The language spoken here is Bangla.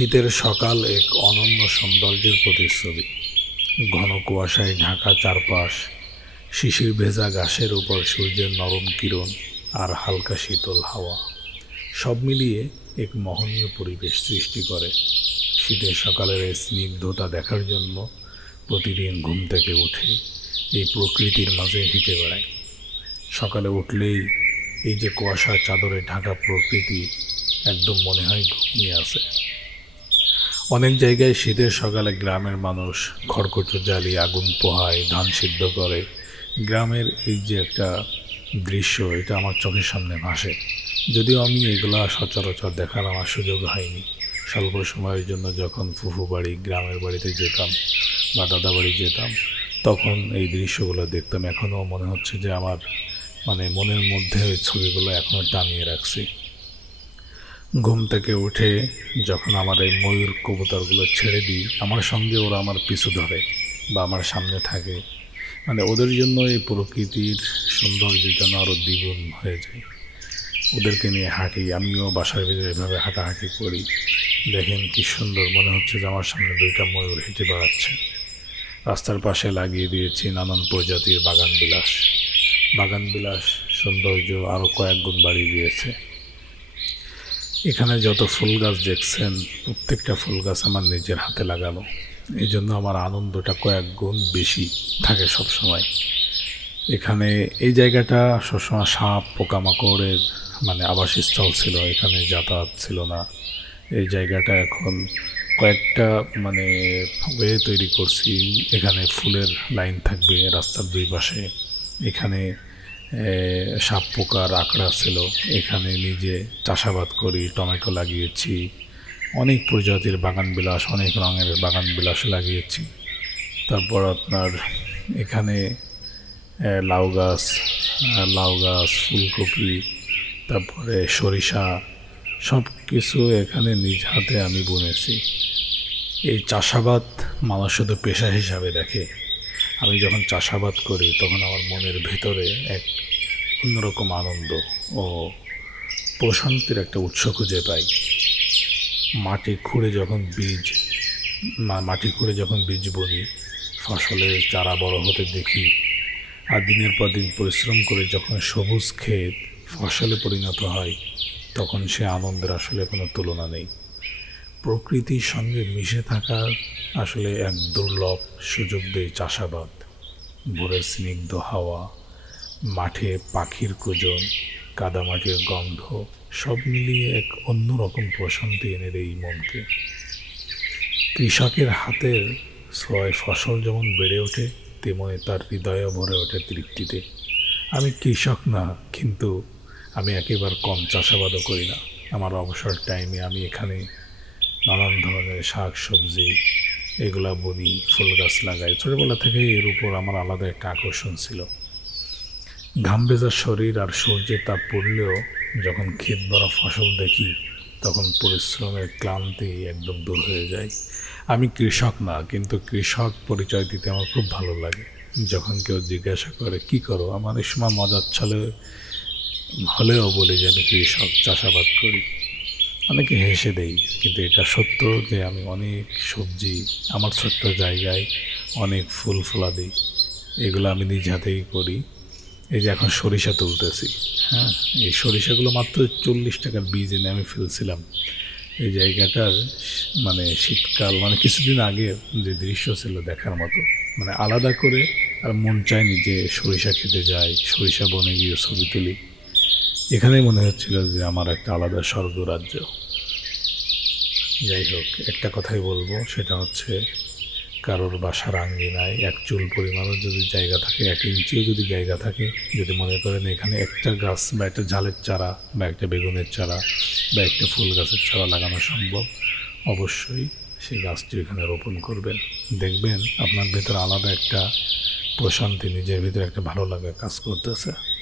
শীতের সকাল এক অনন্য সৌন্দর্যের প্রতিচ্ছবি। ঘন কুয়াশায় ঢাকা চারপাশ, শিশির ভেজা ঘাসের উপর সূর্যের নরম কিরণ আর হালকা শীতল হাওয়া, সব মিলিয়ে এক মোহনীয় পরিবেশ সৃষ্টি করে। শীতের সকালের এই স্নিগ্ধতা দেখার জন্য প্রতিদিন ঘুম থেকে উঠে এই প্রকৃতির মাঝে হেঁটে বেড়াই। সকালে উঠলেই এই যে কুয়াশার চাদরে ঢাকা প্রকৃতি একদম মনে হয় ঘুমিয়ে আছে। অনেক জায়গায় শীতের সকালে গ্রামের মানুষ খড়কুটো জ্বালিয়ে আগুন পোহায়, ধান সিদ্ধ করে। গ্রামের এই যে একটা দৃশ্য, এটা আমার চোখের সামনে ভাসে। যদিও আমি এগুলা সচরাচর দেখার আমার সুযোগ হয়নি। স্বল্প সময়ের জন্য যখন ফুফু বাড়ি, গ্রামের বাড়িতে যেতাম বা দাদা বাড়ি যেতাম, তখন এই দৃশ্যগুলো দেখতাম। এখনও মনে হচ্ছে যে আমার মানে মনের মধ্যে ওই ছবিগুলো এখনও টানিয়ে রাখছি। ঘুম থেকে উঠে যখন আমার এই ময়ূর কবুতরগুলো ছেড়ে দিই, আমার সঙ্গে ওরা আমার পিছু ধরে বা আমার সামনে থাকে। মানে ওদের জন্য এই প্রকৃতির সৌন্দর্য যেন আরও দ্বিগুণ হয়ে যায়। ওদেরকে নিয়ে হাঁটি, আমিও বাসার ভিতরে এভাবে হাঁটাহাঁটি করি। দেখেন কি সুন্দর মনে হচ্ছে যে আমার সামনে দুইটা ময়ূর হেঁটে বেড়াচ্ছে। রাস্তার পাশে লাগিয়ে দিয়েছি নানান প্রজাতির বাগান বিলাস বাগান বিলাস সৌন্দর্য আরও কয়েক গুণ বাড়িয়ে দিয়েছে। এখানে যত ফুল গাছ দেখছেন, প্রত্যেকটা ফুল গাছ আমার নিজের হাতে লাগানো। এই জন্য আমার আনন্দটা কয়েক গুণ বেশি থাকে সব সময় এখানে এই জায়গাটা সবসময় সাপ, পোকামাকড়ের মানে আবাসস্থল ছিল, এখানে যাতায়াত ছিল না। এই জায়গাটা এখন কয়েকটা মানে ওয়ে তৈরি করছি। এখানে ফুলের লাইন থাকবে রাস্তার দুই পাশে। এখানে সাপ পোকার আঁকড়া ছিল। এখানে নিজে চাষাবাদ করি, টমেটো লাগিয়েছি। অনেক প্রজাতির বাগান বিলাস অনেক রঙের বাগান বিলাস লাগিয়েছি। তারপর আপনার এখানে লাউ গাছ লাউ গাছ, ফুলকপি, তারপরে সরিষা সব কিছু এখানে নিজ হাতে আমি বুনেছি। এই চাষাবাদ মানুষ শুধু পেশা হিসাবে দেখে। আমি যখন চাষাবাদ করি, তখন আমার মনের ভেতরে এক অন্যরকম আনন্দ ও প্রশান্তির একটা উৎস খুঁজে পাই। মাটি খুঁড়ে যখন বীজ মাটি খুঁড়ে যখন বীজ বলি ফসলের চারা বড় হতে দেখি আর দিনের পর দিন পরিশ্রম করে যখন সবুজ ক্ষেত ফসলে পরিণত হয়, তখন সে আনন্দের আসলে কোনো তুলনা নেই। প্রকৃতির সঙ্গে মিশে থাকার আসলে এক দুর্লভ সুযোগ দেয় চাষাবাদ। ভোরের স্নিগ্ধ হাওয়া, মাঠে পাখির কুজন, কাদামাটির গন্ধ, সব মিলিয়ে এক অন্যরকম প্রশান্তি এনে দেয় মনকে। কৃষকের হাতের ছয় ফসল যেমন বেড়ে ওঠে, তেমনি তার হৃদয়ও ভরে ওঠে তৃপ্তিতে। আমি কৃষক না, কিন্তু আমি একেবারে কম চাষাবাদও করি না। আমার অবসর টাইমে আমি এখানে নানান ধরনের শাক, সবজি, এগুলা বুনি ফুল গাছ লাগাই। ছোটোবেলা থেকে এর উপর আমার আলাদা একটা আকর্ষণ ছিল। ঘাম ভেজা শরীর আর সূর্যের তাপ পড়লেও যখন ক্ষেত ভরা ফসল দেখি, তখন পরিশ্রমের ক্লান্তি একদম দূর হয়ে যায়। আমি কৃষক না, কিন্তু কৃষক পরিচয় দিতে আমার খুব ভালো লাগে। যখন কেউ জিজ্ঞাসা করে, কি করো? আমার এই সময় মজার ছলে হলেও বলি যে আমি কৃষক, চাষাবাদ করি। অনেকে হেসে দেই, কিন্তু এটা সত্য যে আমি অনেক সবজি আমার ছোট্ট জায়গায় অনেক ফুল ফলাদি এগুলো আমি নিজ হাতেই করি। এই যে এখন সরিষা তুলতেছি হ্যাঁ? এই সরিষাগুলো মাত্র চল্লিশ টাকার বীজ এনে আমি ফেলছিলাম। এই জায়গাটার মানে শীতকাল মানে কিছুদিন আগে যে দৃশ্য ছিল দেখার মতো মানে আলাদা করে আর মন চায়নি যে সরিষা খেতে যাই, সরিষা বনে গিয়ে ছবি তুলি। এখানেই মনে হচ্ছিল যে আমার একটা আলাদা স্বর্গরাজ্য। যাই হোক, একটা কথাই বলব, সেটা হচ্ছে কারোর বাসার আঙ্গিনায় এক চুল পরিমাণও যদি জায়গা থাকে, এক ইঞ্চিও যদি জায়গা থাকে, যদি মনে করেন এখানে একটা গাছ বা একটা ঝালের চারা বা একটা বেগুনের চারা বা একটা ফুল গাছের চারা লাগানো সম্ভব, অবশ্যই সেই গাছটি এখানে রোপণ করবেন। দেখবেন আপনার ভেতরে আলাদা একটা প্রশান্তি, নিজের ভিতরে একটা ভালো লাগা কাজ করতেছে।